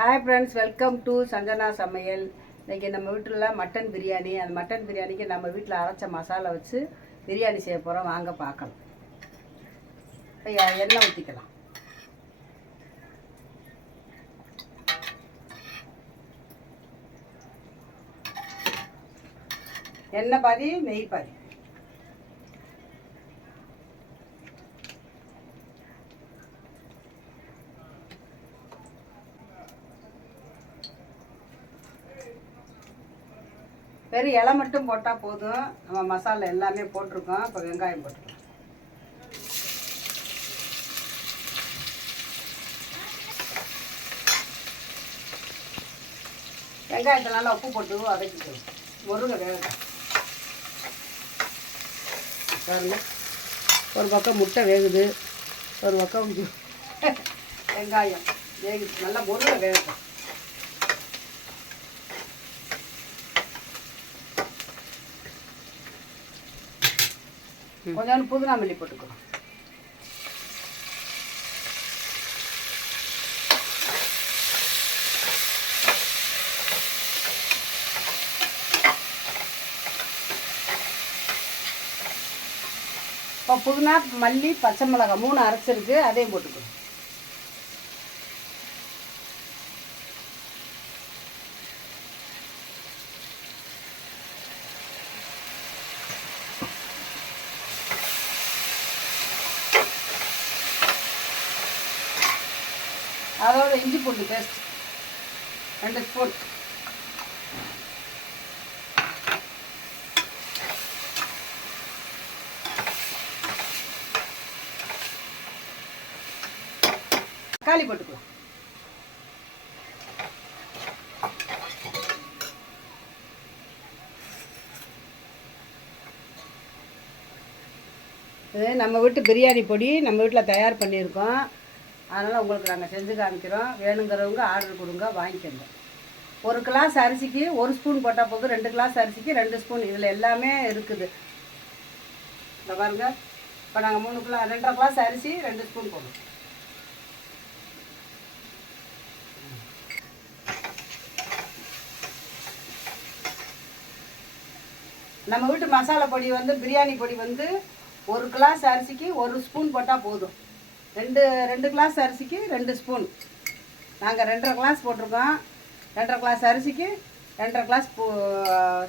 Hi friends, welcome to Sanjana சமையல். இன்றைக்கி நம்ம வீட்டில் மட்டன் பிரியாணி. அந்த மட்டன் பிரியாணிக்கு நம்ம வீட்டில் அரைச்ச மசாலா வச்சு பிரியாணி செய்ய போகிறோம். வாங்க பார்க்கலாம். இப்போ எண்ணெய் ஊற்றிக்கலாம். எண்ணெய் பாதி, நெய் பாதி. வெறும் இலை மட்டும் போட்டால் போதும். நம்ம மசாலா எல்லாமே போட்டிருக்கோம். இப்போ வெங்காயம் போட்டுக்கலாம். வெங்காயத்தை நல்லா உப்பு போட்டு வதக்கிக்கணும். முருங்கை வேக பாருங்க. ஒரு பக்கம் முட்டை வேகுது, ஒரு பக்கம் வெங்காயம் வேகுது. நல்லா முருங்கை வேகட்டும். கொஞ்சம் புதினா மல்லி போட்டுக்கலாம். இப்போ புதினா மல்லி பச்சை மிளகாய் 3 அரைச்சிருக்கு, அதையும் போட்டுக்கணும். அதோட இஞ்சி பூண்டு பேஸ்ட் 2 ஸ்பூன். தக்காளி போட்டுக்கலாம். இது நம்ம வீட்டு பிரியாணி பொடி நம்ம வீட்டில் தயார் பண்ணியிருக்கோம். அதனால் உங்களுக்கு நாங்கள் செஞ்சு காமிக்கிறோம். வேணுங்கிறவங்க ஆர்டர் கொடுங்க, வாங்கிக்கோங்க. 1 கிளாஸ் அரிசிக்கு 1 ஸ்பூன் போட்டால் போதும். 2 கிளாஸ் அரிசிக்கு 2 ஸ்பூன். இதில் எல்லாமே இருக்குது. இந்த பாருங்க. இப்போ நாங்கள் 2.5 கிளாஸ் அரிசி 2 ஸ்பூன் போடுவோம். நம்ம வீட்டு மசாலா பொடி பிரியாணி பொடி 1 கிளாஸ் அரிசிக்கு 1 ஸ்பூன் போட்டால் போதும். 2 கிளாஸ் அரிசிக்கு 2 ஸ்பூன். நாங்கள் 2.5 கிளாஸ் போட்டிருக்கோம். 2.5 கிளாஸ் அரிசிக்கு 2.5 கிளாஸ்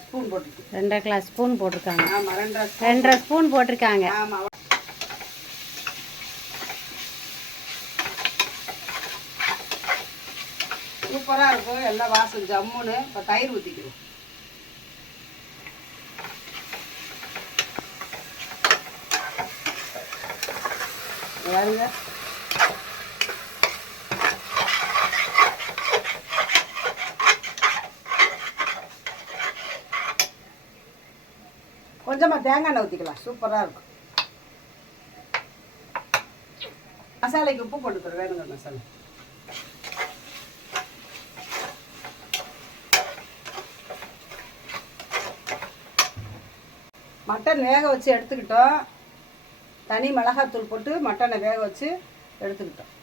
ஸ்பூன் போட்டிருக்கோம். 2.5 கிளாஸ் ஸ்பூன் போட்டிருக்காங்க. ஆமாம், 2.5 ஸ்பூன் போட்டிருக்காங்க. ஆமாம். சூப்பராக இருக்கும். எல்லாம் வாசம் ஜம்முன்னு. இப்போ தயிர் ஊற்றிக்கிறோம். பாருங்க. கொஞ்சமாக தேங்காய் எண்ணெய் ஊற்றிக்கலாம். சூப்பராக இருக்கும். மசாலைக்கு உப்பு போட்டுக்கிறோம். வேணுங்க மசாலா. மட்டன் வேக வச்சு எடுத்துக்கிட்டோம். தனி மிளகாத்தூள் போட்டு மட்டனை வேக வச்சு எடுத்துக்கிட்டோம்.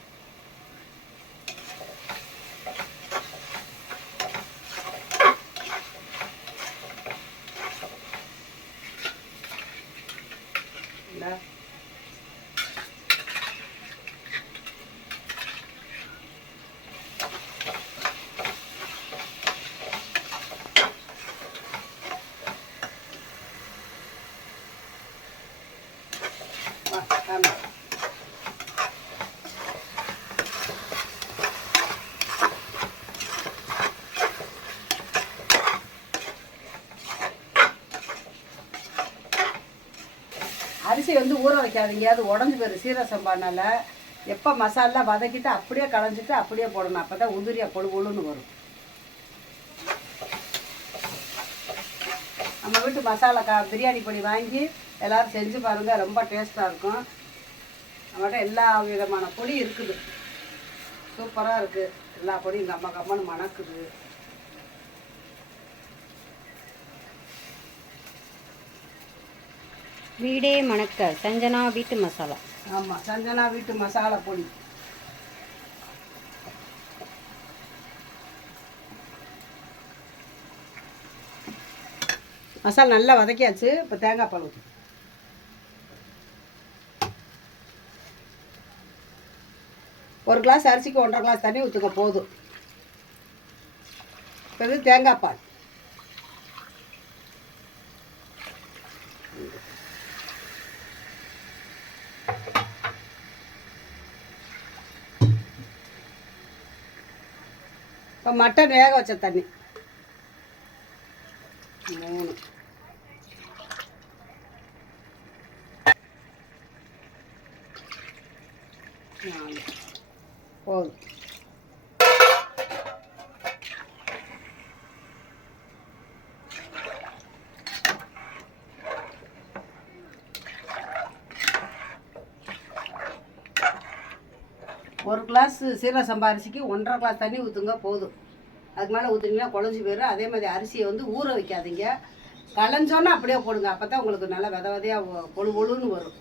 அரிசி ஊற வைக்காதீங்க, அது உடஞ்சி போயிடும். சீரக சம்பானால எப்போ மசாலா வதக்கிட்டு அப்படியே களைஞ்சிட்டு அப்படியே போடணும். அப்போ தான் உதிரியாக பொழுன்னு வரும். நம்ம வீட்டு மசாலா பிரியாணி பொடி வாங்கி எல்லோரும் செஞ்சு பாருங்கள். ரொம்ப டேஸ்ட்டாக இருக்கும். நம்மகிட்ட எல்லா விதமான பொடி இருக்குது. சூப்பராக இருக்குது. எல்லா பொடியும் கம்மன்னு மணக்குது. வீடே மணக்க சஞ்சனா வீட்டு மசாலா. ஆமாம், சஞ்சனா வீட்டு மசாலா பொடி. மசாலா நல்லா வதக்கியாச்சு. இப்போ தேங்காய் பால் ஊற்றி, ஒரு கிளாஸ் அரிசிக்கு 1.5 கிளாஸ் தண்ணி ஊற்றுங்க போதும். இது தேங்காய் பால். இப்போ மட்டன் வேக வச்ச தண்ணி 3, 4 போதும். ஒரு கிளாஸ் சீரக சம்பா அரிசிக்கு 1.5 கிளாஸ் தண்ணி ஊற்றுங்க போதும். அதுக்கு மேலே ஊற்றுனீங்கன்னா குழஞ்சி போயிடும். அதே மாதிரி அரிசியை வந்து ஊற வைக்காதீங்க, களைஞ்சோன்னா அப்படியே போடுங்க. அப்போ தான் உங்களுக்கு நல்லா விதையாக பொழு பொழுன்னு வரும்.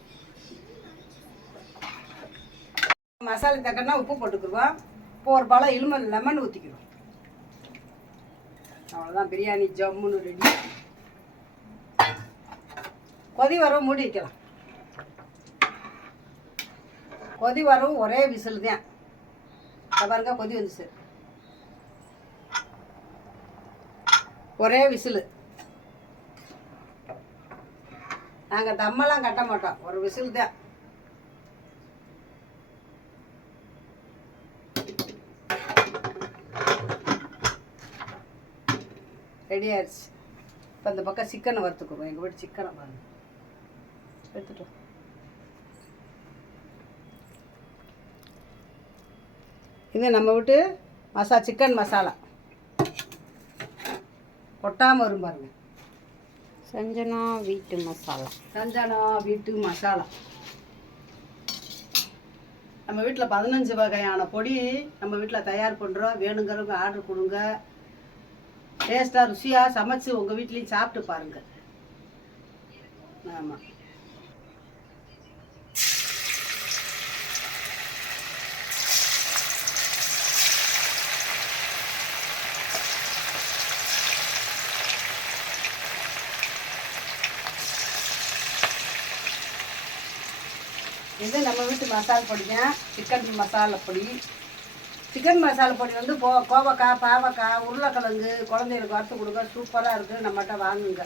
மசாலா தக்கன்னா உப்பு போட்டுக்குருவோம். இப்போ ஒரு பழம் லெமன் ஊற்றிக்கிறோம். அவ்வளோதான், பிரியாணி ஜம்முன்னு ரெடி. கொதி வர மூடி வைக்கலாம். கொதி வரவும் ஒரே விசில் தான். பாருங்க கொதி வந்துச்சு, ஒரே விசில். நாங்கள் தம்மெல்லாம் கட்ட மாட்டோம், ஒரு விசில் தான். ரெடி ஆயிடுச்சு. இப்போ இந்த பக்கம் சிக்கனை வறுத்துக்குவோம். எங்கள் வீட்டு சிக்கனை பாருங்க எடுத்துட்டோம். இது நம்ம வீட்டு சிக்கன் மசாலா கொட்டாமல் வரும் பாருங்க. சஞ்சனா வீட்டு மசாலா. சஞ்சனா வீட்டு மசாலா. நம்ம வீட்டில் 15 வகையான பொடி நம்ம வீட்டில் தயார் பண்ணுறோம். வேணுங்கிறவங்க ஆர்டர் கொடுங்க. டேஸ்ட்டாக ருசியாக சமைச்சு உங்கள் வீட்லேயும் சாப்பிட்டு பாருங்கள். ஆமாம், இது நம்ம வீட்டு மசாலா பொடிங்க. சிக்கன் மசாலா பொடி. சிக்கன் மசாலா பொடி வந்து கோவக்காய், பாவக்காய், உருளைக்கிழங்கு குழந்தைகளுக்கு வறுத்து கொடுங்க. சூப்பராக இருக்குது, நம்மகிட்ட வாங்குங்க.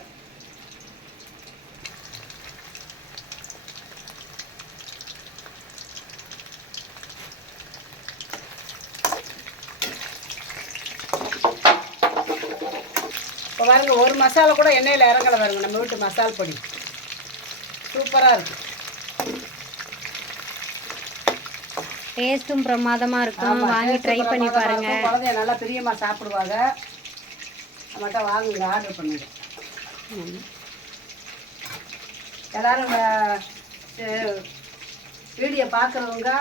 இப்போ பாருங்க, ஒரு மசாலா கூட எண்ணெயில் இறங்கலை பாருங்க. நம்ம வீட்டு மசாலா பொடி சூப்பராக இருக்குது. டேஸ்ட்டும் பிரமாதமாக இருக்கும். வாங்கி ட்ரை பண்ணி பாருங்க. குழந்தைய நல்லா பிரியமாக சாப்பிடுவாங்க. நம்மகிட்ட வாங்குங்க, ஆர்டர் பண்ணுங்க. எல்லாரும் வீடியோ பார்க்குறவங்க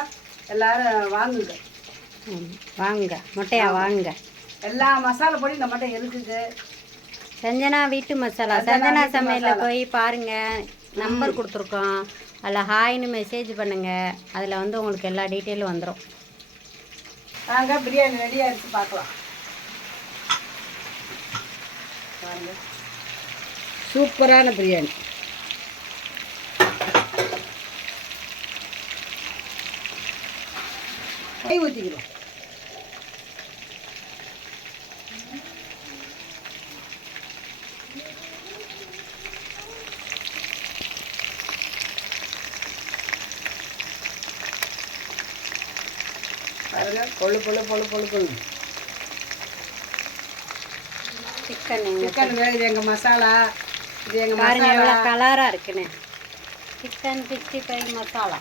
எல்லாரும் வாங்குங்க. வாங்குங்க, மொட்டையா வாங்குங்க. எல்லா மசாலா பொடி நம்மகிட்ட இருக்குது. சஞ்சனா வீட்டு மசாலா. சஞ்சனா சமையலில் போய் பாருங்கள், நம்பர் கொடுத்துருக்கோம். அதில் ஹாய்னு மெசேஜ் பண்ணுங்கள். அதில் வந்து உங்களுக்கு எல்லா டீட்டெயிலும் வந்துடும். நாங்கள் பிரியாணி ரெடி ஆகிடுச்சு, பார்க்கலாம். சூப்பரான பிரியாணி. நெய் ஊற்றிக்கிறோம். பாருங்க, பொழு பொழு பொழு பொழு பொழு. சிக்கன் வேகுது. எங்கள் மசாலா இது. எங்கள் பாருங்க மசாலா எவ்வளோ கலராக இருக்குன்னு. சிக்கன் 65 மசாலா.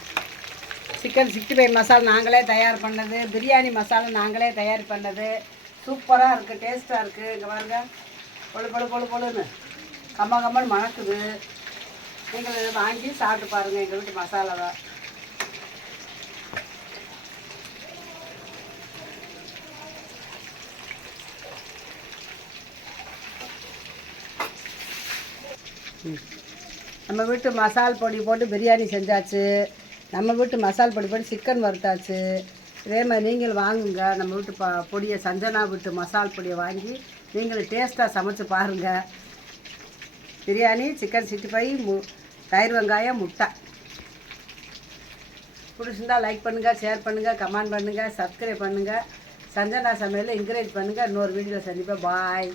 சிக்கன் 65 மசாலா நாங்களே தயார் பண்ணது. பிரியாணி மசாலா நாங்களே தயார் பண்ணது. சூப்பராக இருக்குது, டேஸ்ட்டாக இருக்குது. இங்கே பாருங்க, பொழு பொழு பொழு பொழுன்னு கம்மா கம்மன்னு மணக்குது. நீங்கள் இதை வாங்கி சாப்பிட்டு பாருங்கள், எங்கள் வீட்டு மசாலாவை. நம்ம வீட்டு மசால் பொடி போட்டு பிரியாணி செஞ்சாச்சு. நம்ம வீட்டு மசால் பொடி போட்டு சிக்கன் வறுத்தாச்சு. இதே மாதிரி நீங்கள் வாங்குங்க. நம்ம வீட்டு பொடியை, சஞ்சனா வீட்டு மசால் பொடியை வாங்கி நீங்களும் டேஸ்ட்டாக சமைச்சு பாருங்கள். பிரியாணி, சிக்கன் 65, தயிர் வெங்காயம், முட்டை. பிடிச்சிருந்தா லைக் பண்ணுங்கள், ஷேர் பண்ணுங்கள், கமெண்ட் பண்ணுங்கள், சப்ஸ்கிரைப் பண்ணுங்கள். சஞ்சனா சமையலை என்கரேஜ் பண்ணுங்கள். இன்னொரு வீடியோவில் சந்திப்பேன். பாய்.